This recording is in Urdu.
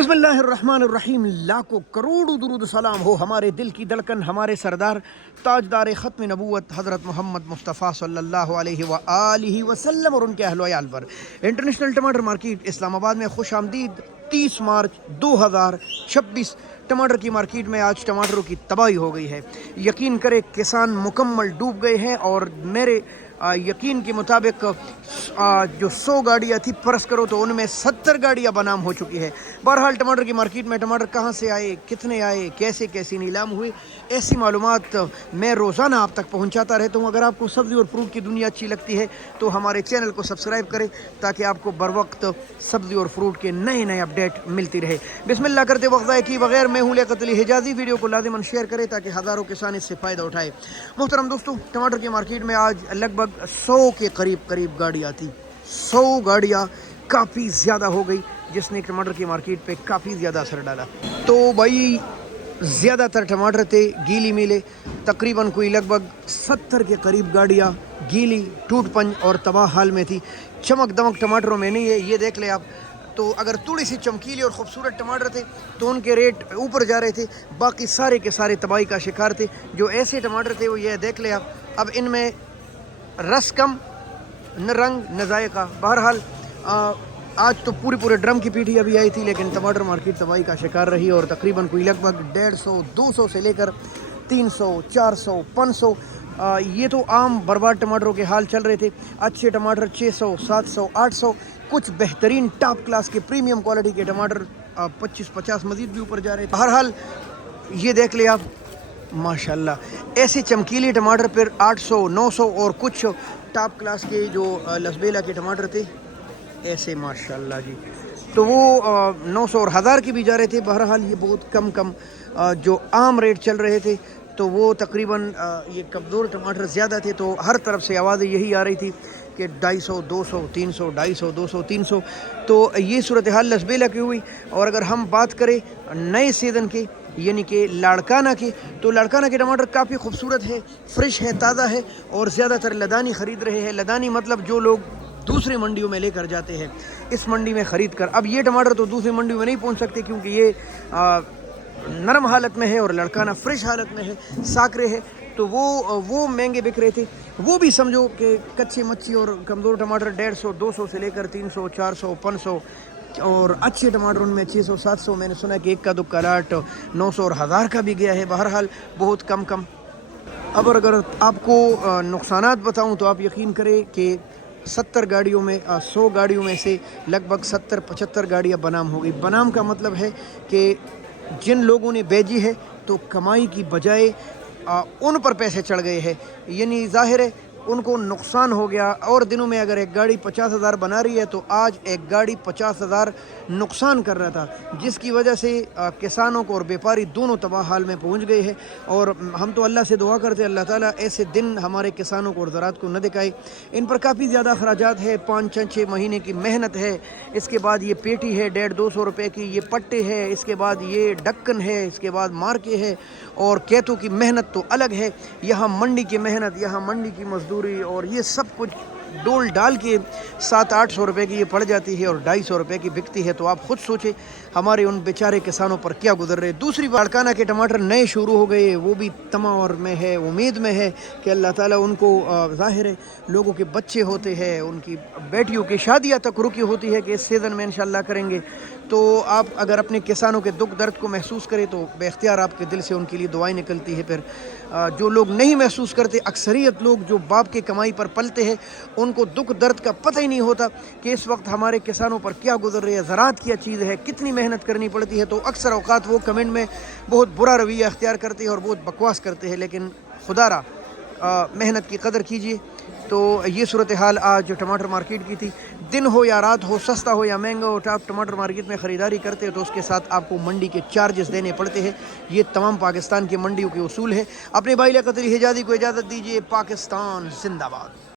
بسم اللہ الرحمن الرحیم. لاکھوں کروڑوں درود سلام ہو ہمارے دل کی دھڑکن ہمارے سردار تاجدار ختم نبوت حضرت محمد مصطفیٰ صلی اللہ علیہ وآلہ وسلم اور ان کے اہل و عیال پر. انٹرنیشنل ٹماٹر مارکیٹ اسلام آباد میں خوش آمدید. 30 مارچ 2026 ٹماٹر کی مارکیٹ میں آج ٹماٹروں کی تباہی ہو گئی ہے. یقین کرے کسان مکمل ڈوب گئے ہیں اور میرے یقین کے مطابق جو 100 گاڑیاں تھی فرض کرو تو ان میں 70 گاڑیاں بنام ہو چکی ہے. بہرحال ٹماٹر کی مارکیٹ میں ٹماٹر کہاں سے آئے، کتنے آئے، کیسے نیلام ہوئے، ایسی معلومات میں روزانہ آپ تک پہنچاتا رہتا ہوں. اگر آپ کو سبزی اور فروٹ کی دنیا اچھی لگتی ہے تو ہمارے چینل کو سبسکرائب کریں تاکہ آپ کو بر وقت سبزی اور فروٹ کے نئے اپڈیٹ ملتی رہے. بسم اللہ کرتے وقت ضائع کی بغیر میں ہوں لیاقت علی حجازی. ویڈیو کو لازماً شیئر کریں تاکہ ہزاروں کسان اس سے فائدہ اٹھائے. محترم دوستو، ٹماٹر کی مارکیٹ میں آج لگ بھگ 100 کے قریب گاڑیاں تھی. 100 گاڑیاں کافی زیادہ ہو گئی جس نے ٹماٹر کی مارکیٹ پہ کافی زیادہ اثر ڈالا. تو بھائی زیادہ تر ٹماٹر تھے گیلی ملے، تقریباً کوئی لگ بھگ 70 کے قریب گاڑیاں گیلی، ٹوٹ پنج اور تباہ حال میں تھی. چمک دمک ٹماٹروں میں نہیں ہے، یہ دیکھ لیں آپ. تو اگر تھوڑی سی چمکیلی اور خوبصورت ٹماٹر تھے تو ان کے ریٹ اوپر جا رہے تھے، باقی سارے کے سارے تباہی کا شکار تھے. جو ایسے ٹماٹر تھے وہ یہ دیکھ لیں آپ. اب ان میں رس کم، نہ رنگ نہ ذائقہ. بہرحال آج تو پورے ڈرم کی پیٹھی ابھی آئی تھی لیکن ٹماٹر مارکیٹ تباہی کا شکار رہی اور تقریباً کوئی لگ بھگ 150 200 سے لے کر 300 400 500 یہ تو عام برباد ٹماٹروں کے حال چل رہے تھے. اچھے ٹماٹر 600 700 800، کچھ بہترین ٹاپ کلاس کے پریمیم کوالٹی کے ٹماٹر 25 مزید بھی اوپر جا رہے تھے. بہرحال یہ دیکھ لیں آپ، ماشاءاللہ ایسے چمکیلی ٹماٹر پھر 800 900 اور کچھ ٹاپ کلاس کے جو لسبیلا کے ٹماٹر تھے ایسے ماشاءاللہ جی تو وہ 900 اور 1000 کے بھی جا رہے تھے. بہرحال یہ بہت کم جو عام ریٹ چل رہے تھے تو وہ تقریباً یہ کمزور ٹماٹر زیادہ تھے. تو ہر طرف سے آوازیں یہی آ رہی تھی کہ 250 200 300 250 200 300. تو یہ صورتحال لسبیلا کی ہوئی. اور اگر ہم بات کریں نئے سیزن کی یعنی کہ لاڑکانہ کی، تو لاڑکانہ کے ٹماٹر کافی خوبصورت ہے، فریش ہے، تازہ ہے اور زیادہ تر لدانی خرید رہے ہیں. لدانی مطلب جو لوگ دوسری منڈیوں میں لے کر جاتے ہیں اس منڈی میں خرید کر. اب یہ ٹماٹر تو دوسری منڈیوں میں نہیں پہنچ سکتے کیونکہ یہ نرم حالت میں ہے اور لڑکانہ فریش حالت میں ہے، ساکرے ہے. تو وہ مہنگے بک رہے تھے. وہ بھی سمجھو کہ کچی مچھی اور کمزور ٹماٹر 150 200 سے لے کر 300 400 500 اور اچھے ٹماٹر ان میں 600 700. میں نے سنا کہ ایک کا دکا لاٹ 900 اور 1000 کا بھی گیا ہے. بہرحال بہت کم. اب اگر آپ کو نقصانات بتاؤں تو آپ یقین کریں کہ 70 گاڑیوں میں 100 گاڑیوں میں سے لگ بھگ 70-75 گاڑیاں بنام ہو گئی. بنام کا مطلب ہے کہ جن لوگوں نے بیچی ہے تو کمائی کی بجائے ان پر پیسے چڑھ گئے ہیں، یعنی ظاہر ہے ان کو نقصان ہو گیا. اور دنوں میں اگر ایک گاڑی 50,000 بنا رہی ہے تو آج ایک گاڑی 50,000 نقصان کر رہا تھا، جس کی وجہ سے کسانوں کو اور بیپاری دونوں تباہ حال میں پہنچ گئے ہیں. اور ہم تو اللہ سے دعا کرتے اللہ تعالیٰ ایسے دن ہمارے کسانوں کو اور زراعت کو نہ دکھائے. ان پر کافی زیادہ اخراجات ہے، 5-6 مہینے کی محنت ہے. اس کے بعد یہ پیٹی ہے 150-200 روپے کی، یہ پٹے ہے، اس کے بعد یہ ڈکن ہے، اس کے بعد مارکے ہے اور کیتوں کی محنت تو الگ ہے. یہاں منڈی کی محنت، یہاں منڈی کی مزدوری اور یہ سب کچھ ڈول ڈال کے 700-800 روپے کی یہ پڑ جاتی ہے اور 250 روپے کی بکتی ہے. تو آپ خود سوچیں ہمارے ان بیچارے کسانوں پر کیا گزر رہے. دوسری لاڑکانہ کے ٹماٹر نئے شروع ہو گئے، وہ بھی طمع اور میں ہے، امید میں ہے کہ اللہ تعالیٰ ان کو ظاہر ہے لوگوں کے بچے ہوتے ہیں، ان کی بیٹیوں کی شادیاں تک رکی ہوتی ہے کہ اس سیزن میں انشاءاللہ کریں گے. تو آپ اگر اپنے کسانوں کے دکھ درد کو محسوس کریں تو بے اختیار آپ کے دل سے ان کے لیے دعائیں نکلتی ہے. پھر جو لوگ نہیں محسوس کرتے، اکثریت لوگ جو باپ کی کمائی پر پلتے ہیں ان کو دکھ درد کا پتہ ہی نہیں ہوتا کہ اس وقت ہمارے کسانوں پر کیا گزر رہی ہے، زراعت کیا چیز ہے، کتنی محنت کرنی پڑتی ہے. تو اکثر اوقات وہ کمنٹ میں بہت برا رویہ اختیار کرتے ہیں اور بہت بکواس کرتے ہیں، لیکن خدا را محنت کی قدر کیجیے. تو یہ صورتحال آج ٹماٹر مارکیٹ کی تھی. دن ہو یا رات ہو، سستا ہو یا مہنگا ہو، آپ ٹماٹر مارکیٹ میں خریداری کرتے ہیں تو اس کے ساتھ آپ کو منڈی کے چارجز دینے پڑتے ہیں. یہ تمام پاکستان کی منڈیوں کے اصول ہے. اپنے بھائی لیاقت علی حجازی کو اجازت دیجیے. پاکستان زندہ باد.